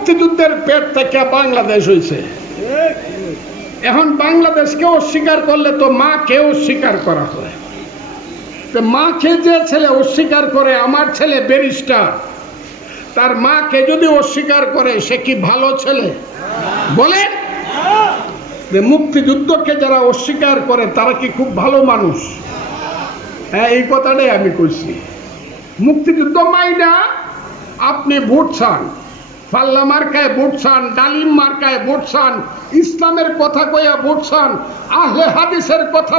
মুক্তিযুদ্ধের পেট থেকে বাংলাদেশ হয়েছে। এখন বাংলাদেশকে অস্বীকার করলে তো মাকে অস্বীকার করা হয়। মাকে যে ছেলে অস্বীকার করে, আমার ছেলে ব্যারিস্টার, তার মাকে যদি অস্বীকার করে সে কি ভালো ছেলে? বলেন, মুক্তিযুদ্ধকে যারা অস্বীকার করে তারা কি খুব ভালো মানুষ? হ্যাঁ, এই কথাটাই আমি কইছি। মুক্তিযুদ্ধ মাইনা আপনি ভোট চান, পাল্লা মার্কায় ভোট চান, ডালিম মার্কায় ভোট চান, ইসলামের কথা কইয়া ভোট চান, আহলে হাদিসের কথা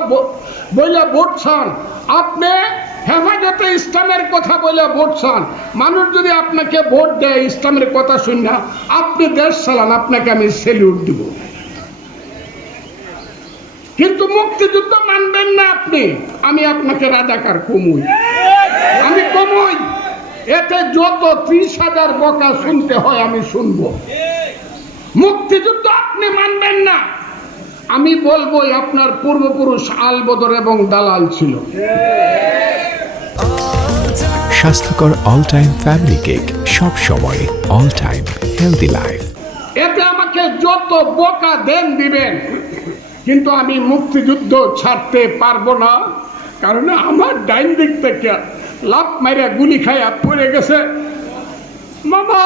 বইলা ভোট চান, আপনি হেফাজতে ইসলামের কথা বলে ভোট চান। মানুষ যদি আপনাকে ভোট দেয় ইসলামের কথা শুনে, আপনি দেশ চালান, আপনাকে আমি সেলিউট দিব। কিন্তু মুক্তিযুদ্ধ মানবেন না আপনি, আমি আপনাকে রাজাকার কমুই, আমি কমুই। এতে যত 30,000 বকা শুনতে হয় আমি শুনবো। মুক্তিযুদ্ধ আপনি মানবেন না, আমি বলবো আপনার পূর্বপুরুষ আলবদর এবং দালাল ছিল। স্বাস্থ্যকর অল টাইম ফ্যামিলি কেক, সব সময় অল টাইম হেলদি লাইফ। এতে আমাকে যত বকা দেন দিবেন, কিন্তু আমি মুক্তিযুদ্ধ ছাড়তে পারবো না। কারণ আমার ডাইন দিক থেকে লাফ মাইরা গুলি খাইয়া পড়ে গেছে। মামা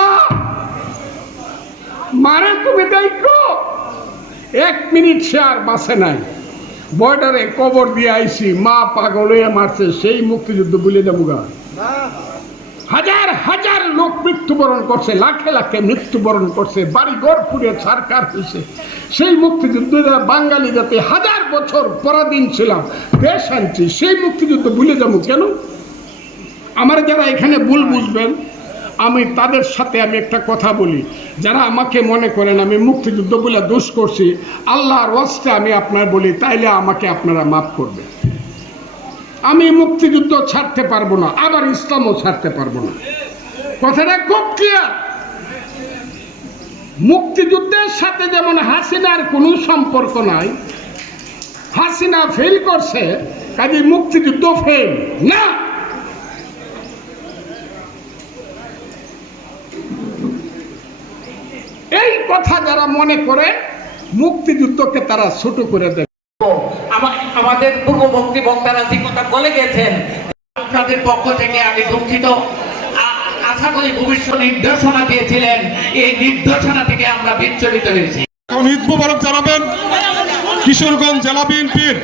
মারে তুমি দেখো, 1 মিনিট সে আর বাঁচে নাই। বর্ডারে কবর দিয়ে আইছি, মা পাগল হয়ে মারছে, সেই মুক্তিযুদ্ধ ভুলে যাবো গা? হাজার হাজার লোক মৃত্যুবরণ করছে, লাখে লাখে মৃত্যুবরণ করছে, বাড়ি ঘর পুড়ে ছারখার হয়েছে। সেই মুক্তিযুদ্ধ বাঙালি যাতে 1000 বছর পরাধীন ছিলাম, দেশ আনছি, সেই মুক্তিযুদ্ধ ভুলে যাবো কেন? আমার যারা এখানে ভুল বুঝবেন, আমি তাদের সাথে আমি একটা কথা বলি, যারা আমাকে মনে করেন আমি মুক্তিযুদ্ধ বলে দোষ করছি, আল্লাহর ওয়াস্তে আমি আপনার বলি, তাইলে আমাকে আপনারা মাফ করবেন। আমি মুক্তিযুদ্ধ ছাড়তে পারবো না, আবার ইসলামও ছাড়তে পারবো না। কথাটা খুব ক্লিয়ার। মুক্তিযুদ্ধের সাথে যেমন হাসিনার কোনো সম্পর্ক নাই, হাসিনা ফেল করছে কাজে মুক্তিযুদ্ধ ফেল না। এই কথা যারা মনে করে মুক্তিযুদ্ধকে তারা ছোট করে দেয়। আমাদের পূর্ববর্তী বক্তারা যে কথা বলে গেছেন, আপনাদের পক্ষ থেকে আমি দুঃখিত। আশা করি ভবিষ্যৎ নির্দেশনা দিয়েছিলেন, এই নির্দেশনা থেকে আমরা বিচলিত হয়েছি। ঈদ মোবারক জানাবেন কিশোরগঞ্জ জেলা বিএনপির